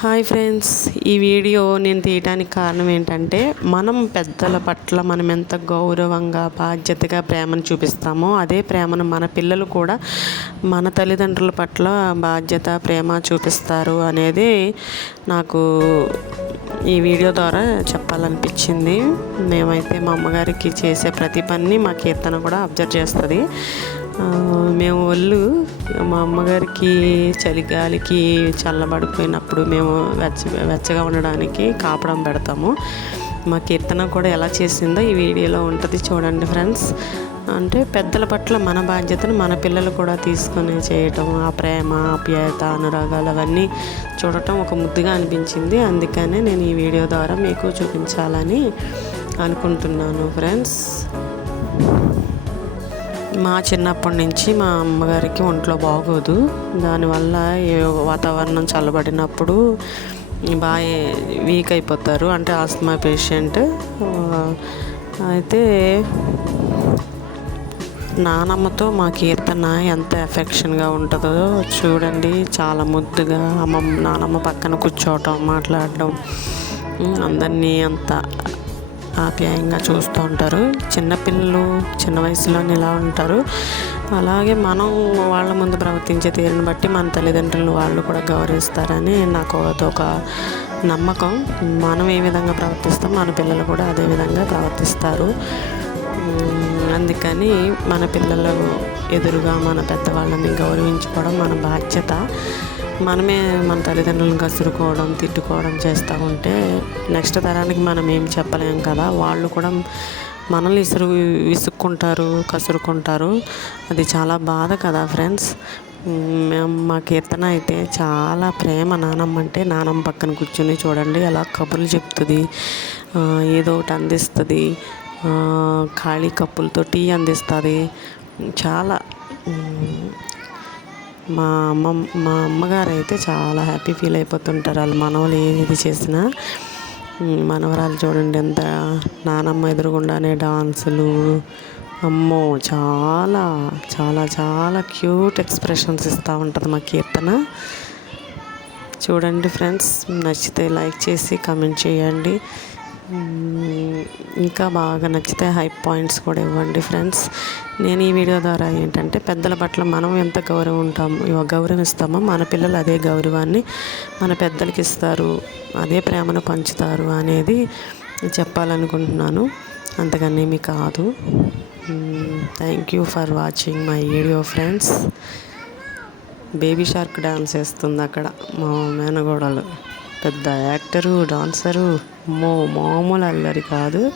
Hi friends ఈ video నేను తీయడానికి కారణం ఏంటంటే మనం పెద్దల పట్ల మనం ఎంత గౌరవంగా బాధ్యతగా ప్రేమను చూపిస్తామో అదే ప్రేమను మన పిల్లలు కూడా మన తల్లిదండ్రుల పట్ల బాధ్యత ప్రేమ చూపిస్తారు అనేది నాకు ఈ వీడియో ద్వారా చెప్పాలనిపించింది. మేమైతే మా అమ్మగారికి చేసే ప్రతి పని మా కీర్తన కూడా అబ్జర్వ్ చేస్తుంది. మేము ఒళ్ళు మా అమ్మగారికి చలిగాలికి చల్లబడిపోయినప్పుడు మేము వెచ్చ వెచ్చగా ఉండడానికి కాపడం పెడతాము. మా కీర్తన కూడా ఎలా చేసిందో ఈ వీడియోలో ఉంటుంది చూడండి ఫ్రెండ్స్. అంటే పెద్దల పట్ల మన బాధ్యతను మన పిల్లలు కూడా తీసుకొని చేయటం ఆ ప్రేమ ఆప్యాయత అనురాగాలు అవన్నీ చూడటం ఒక ముద్దుగా అనిపించింది. అందుకనే నేను ఈ వీడియో ద్వారా మీకు చూపించాలని అనుకుంటున్నాను ఫ్రెండ్స్. మా చిన్నప్పటి నుంచి మా అమ్మగారికి ఒంట్లో బాగోదు. దానివల్ల వాతావరణం చల్లబడినప్పుడు బాగా వీక్ అయిపోతారు. అంటే ఆస్తమా పేషెంట్. అయితే నానమ్మతో మా కీర్తన ఎంత ఎఫెక్షన్గా ఉంటుందో చూడండి. చాలా ముద్దుగా అమ్మ నానమ్మ పక్కన కూర్చోవటం మాట్లాడడం. అందరినీ అంత ఆప్యాయంగా చూస్తూ ఉంటారు. చిన్నపిల్లలు చిన్న వయసులోనే ఇలా ఉంటారు. అలాగే మనం వాళ్ళ ముందు ప్రవర్తించే తీరుని బట్టి మన తల్లిదండ్రులు వాళ్ళు కూడా గౌరవిస్తారని నాకు అదొక నమ్మకం. మనం ఏ విధంగా ప్రవర్తిస్తాం మన పిల్లలు కూడా అదే విధంగా ప్రవర్తిస్తారు. అందుకని మన పిల్లలు ఎదురుగా మన పెద్దవాళ్ళని గౌరవించుకోవడం మన బాధ్యత. మనమే మన తల్లిదండ్రులను కసురుకోవడం తిట్టుకోవడం చేస్తూ ఉంటే నెక్స్ట్ తరానికి మనం ఏం చెప్పలేం కదా. వాళ్ళు కూడా మనల్ని ఇసురు విసుక్కుంటారు కసురుకుంటారు. అది చాలా బాధ కదా ఫ్రెండ్స్. మా కీర్తన అయితే చాలా ప్రేమ నానమ్మ అంటే నానమ్మ పక్కన కూర్చుని చూడండి అలా కబుర్లు చెప్తుంది. ఏదో ఒకటి అందిస్తుంది. ఖాళీ కప్పులతో టీ అందిస్తుంది. చాలా మా అమ్మ మా అమ్మగారు అయితే చాలా హ్యాపీ ఫీల్ అయిపోతుంటారు. వాళ్ళు మనవలు ఏది చేసినా. మనవరాలు చూడండి ఎంత నానమ్మ ఎదురుగుండానే డాన్సులు అమ్మో చాలా చాలా చాలా క్యూట్ ఎక్స్ప్రెషన్స్ ఇస్తూ ఉంటుంది మా కీర్తన. చూడండి ఫ్రెండ్స్ నచ్చితే లైక్ చేసి కమెంట్ చేయండి. ఇంకా బాగా నచ్చితే హై పాయింట్స్ కూడా ఇవ్వండి ఫ్రెండ్స్. నేను ఈ వీడియో ద్వారా ఏంటంటే పెద్దల పట్ల మనం ఎంత గౌరవం ఉంటామో గౌరవం ఇస్తామో మన పిల్లలు అదే గౌరవాన్ని మన పెద్దలకి ఇస్తారు అదే ప్రేమను పంచుతారు అనేది చెప్పాలనుకుంటున్నాను. అంతకనేమి కాదు. Thank you for watching my video friends baby shark dance వేస్తుంది అక్కడ మా మేనగోడలు. పెద్ద యాక్టరు డాన్సరు మో మామూలు అల్లరి కాదు.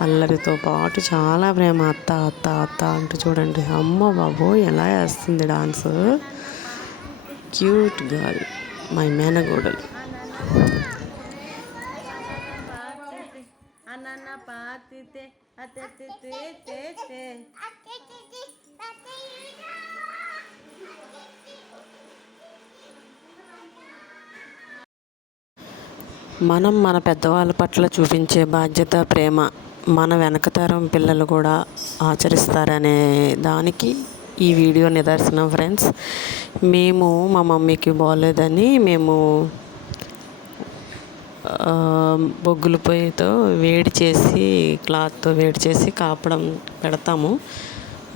అల్లరితో పాటు చాలా ప్రేమ. అత్త అత్త అత్త అంటూ చూడండి. అమ్మ బాబు ఎలా వేస్తుంది డాన్స్? క్యూట్ గర్ల్ మై మేనగోడలు. పాతితే మనం మన పెద్దవాళ్ళ పట్ల చూపించే బాధ్యత ప్రేమ మన వెనకతరం పిల్లలు కూడా ఆచరిస్తారనే దానికి ఈ వీడియో నిదర్శనం ఫ్రెండ్స్. మేము మా మమ్మీకి బాగోలేదని మేము బొగ్గుల పొయ్యితో వేడి చేసి క్లాత్తో వేడి చేసి కాపడం పెడతాము.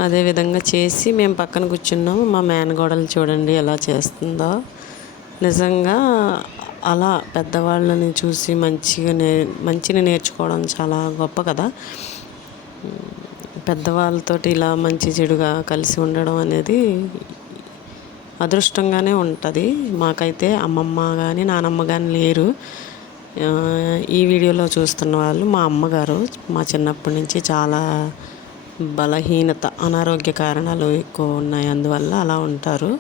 అదేవిధంగా చేసి మేము పక్కన కూర్చున్నాము. మా మేనగోడలు చూడండి ఎలా చేస్తుందో. నిజంగా అలా పెద్దవాళ్ళని చూసి మంచిగా నే మంచిని నేర్చుకోవడం చాలా గొప్ప కదా. పెద్దవాళ్ళతోటి ఇలా మంచి చెడుగా కలిసి ఉండడం అనేది అదృష్టంగానే ఉంటుంది. మాకైతే అమ్మమ్మ కానీ నానమ్మ కానీ లేరు. ఈ వీడియోలో చూస్తున్న వాళ్ళు మా అమ్మగారు మా చిన్నప్పటి నుంచి చాలా బలహీనత అనారోగ్య కారణాలు ఎక్కువ ఉన్నాయి. అందువల్ల అలా ఉంటారు.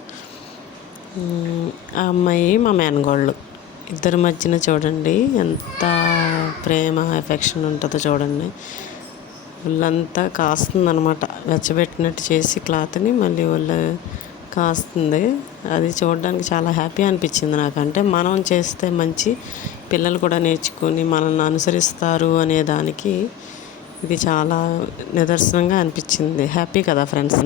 ఆ అమ్మాయి మా మేనగోళ్ళు. ఇద్దరి మధ్యన చూడండి ఎంత ప్రేమ ఎఫెక్షన్ ఉంటుందో చూడండి. ఒళ్ళంతా కాస్తుంది అనమాట వెచ్చబెట్టినట్టు చేసి క్లాత్ని మళ్ళీ ఒళ్ళు కాస్తుంది. అది చూడడానికి చాలా హ్యాపీ అనిపించింది నాకంటే మనం చేస్తే మంచి పిల్లలు కూడా నేర్చుకుని మనల్ని అనుసరిస్తారు అనే దానికి ఇది చాలా నిదర్శనంగా అనిపించింది. హ్యాపీ కదా ఫ్రెండ్స్.